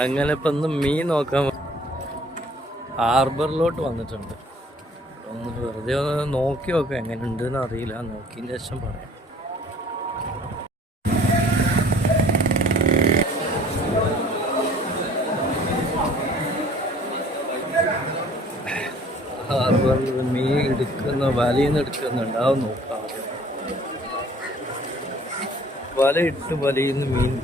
അങ്ങനെ ഇപ്പം ഒന്ന് മീൻ നോക്കാൻ ഹാർബറിലോട്ട് വന്നിട്ടുണ്ട്. ഒന്ന് വെറുതെ ഒന്ന് നോക്കി നോക്കാം എങ്ങനെ ഉണ്ടെന്ന് അറിയില്ല. നോക്കിയതിന് ശേഷം പറയാം. ഹാർബറിൽ മീൻ എടുക്കുന്ന വലയിൽ നിന്ന് എടുക്കുന്നുണ്ടാവും നോക്കാം. വലയിട്ട് വലയിൽ നിന്ന് മീൻ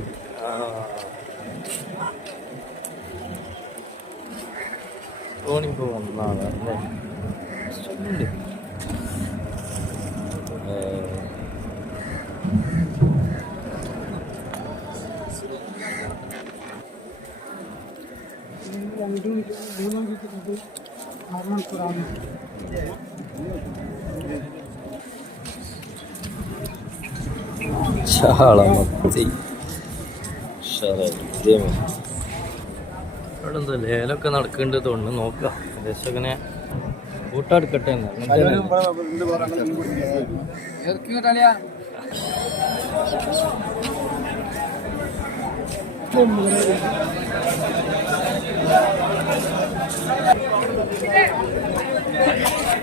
തോണിപ്പോ വന്നതാണ് അല്ലേ? ചാള മത്തി ഇവിടെ എന്താ ലേലൊക്കെ നടക്കുന്നുണ്ട് തോന്നുന്നു. നോക്കാം ഏകദേശം അങ്ങനെ കൂട്ടെടുക്കട്ടെ.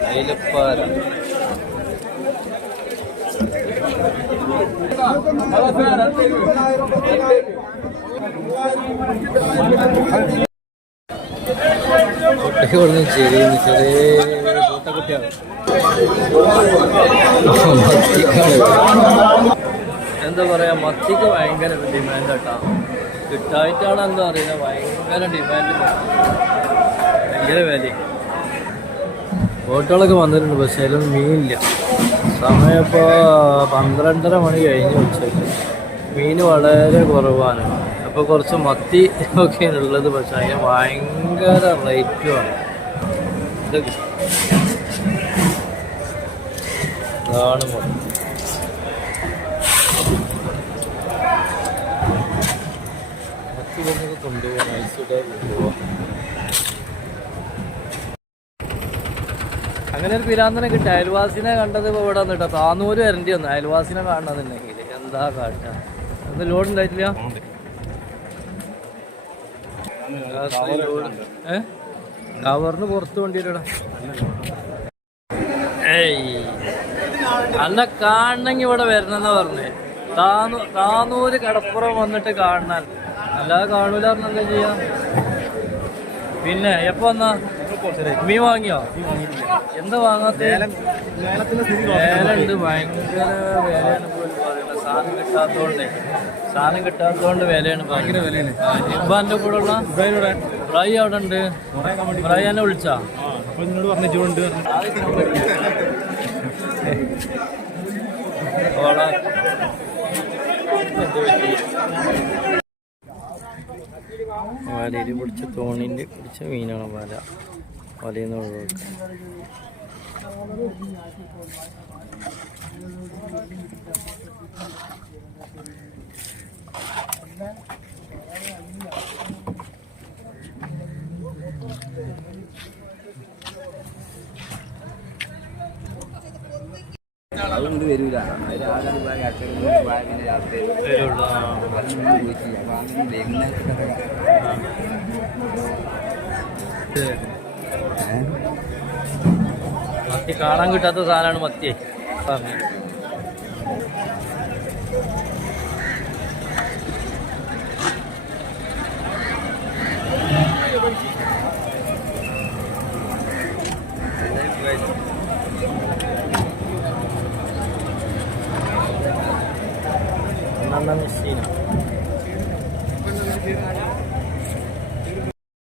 അയിലപ്പാര കൊട്ട ചെറിയ ചെറിയ കുട്ടിയാണ്. എന്താ പറയാ, മത്തിക്ക് ഭയങ്കര ഡിമാൻഡ് കേട്ടോ. കിട്ടായിട്ടാണ് എന്താ അറിയില്ല, ഭയങ്കര ഡിമാൻഡ്, ഭയങ്കര വില. ബോട്ടുകളൊക്കെ വന്നിട്ടുണ്ട്, പക്ഷേ അതിലൊന്നും മീനില്ല. സമയം ഇപ്പോൾ 12:30 മണി കഴിഞ്ഞ് ഉച്ചയ്ക്ക്. മീൻ വളരെ കുറവാണ്. അപ്പോൾ കുറച്ച് മത്തി ഒക്കെയാണ് ഉള്ളത്, പക്ഷെ അതിന് ഭയങ്കര റേറ്റുമാണ്. ഇതാണ് മത്തി കൊണ്ടൊക്കെ കൊണ്ടുപോകാം, ഐസിടെ കൊണ്ടുപോകാം. അങ്ങനെ ഒരു പിരാന്തനെ കിട്ടുക. അയൽവാസിനെ കണ്ടത് ഇപ്പോൾ ഇവിടെ വന്നിട്ടോ, താന്നൂര് വരേണ്ടി വന്നു അയൽവാസിനെ കാണണമെന്നുണ്ടെങ്കിൽ. എന്താ കാട്ടുക, ഒന്ന് ലോഡ് ഉണ്ടായിട്ടില്ല. കവറിന് പുറത്ത് കൊണ്ടിട്ടാ. ഏയ് അല്ല, കാണണമെങ്കിൽ ഇവിടെ വരണമെന്നാ പറഞ്ഞേ. താന്നൂര് കടപ്പുറം വന്നിട്ട് കാണാൻ, അല്ലാതെ കാണൂല എന്താ ചെയ്യാ. പിന്നെ എപ്പോ വന്നാ മീൻ വാങ്ങിയോ? എന്താ വാങ്ങാത്ത? വേലുണ്ട്, ഭയങ്കര വിലയാണ് പോലും പറയുന്നത്. സാധനം കിട്ടാത്തതുകൊണ്ട് വിലയാണ്, ഭയങ്കര വിലയാണ്. ഇപ്പൊ എന്റെ കൂടെ ഉള്ള ഫ്രൈ അവിടെ ഉണ്ട്. ഫ്രൈ എന്നെ വിളിച്ചാ വലയിൽ പിടിച്ച തോണിയിൽ പിടിച്ച മീനാണ് വലയിൽ നിന്ന് ഒഴിവാക്കുക. അതുകൊണ്ട് വരൂല. മത്തി കാണാൻ കിട്ടാത്ത സാധനമാണ് മത്തി.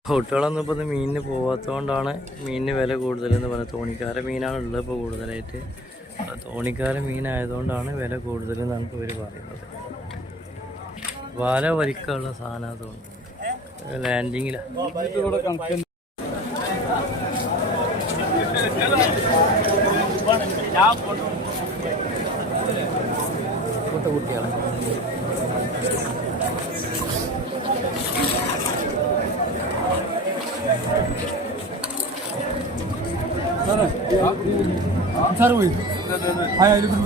കുട്ടികളൊന്നും ഇപ്പോൾ മീനിന് പോവാത്തതുകൊണ്ടാണ് മീനിന് വില കൂടുതലെന്ന് പറയുന്നത്. തോണിക്കാര മീനാണ് ഉള്ളത് ഇപ്പോൾ കൂടുതലായിട്ട്. തോണിക്കാര മീനായതുകൊണ്ടാണ് വില കൂടുതലെന്നാണ് ഇവർ പറയുന്നത്. വല വലിക്കാനുള്ള സാധനം അതുകൊണ്ട് ലാൻഡിങ്ങിലാണ്. കുട്ടികളെ Sir, wait. Hi, I live in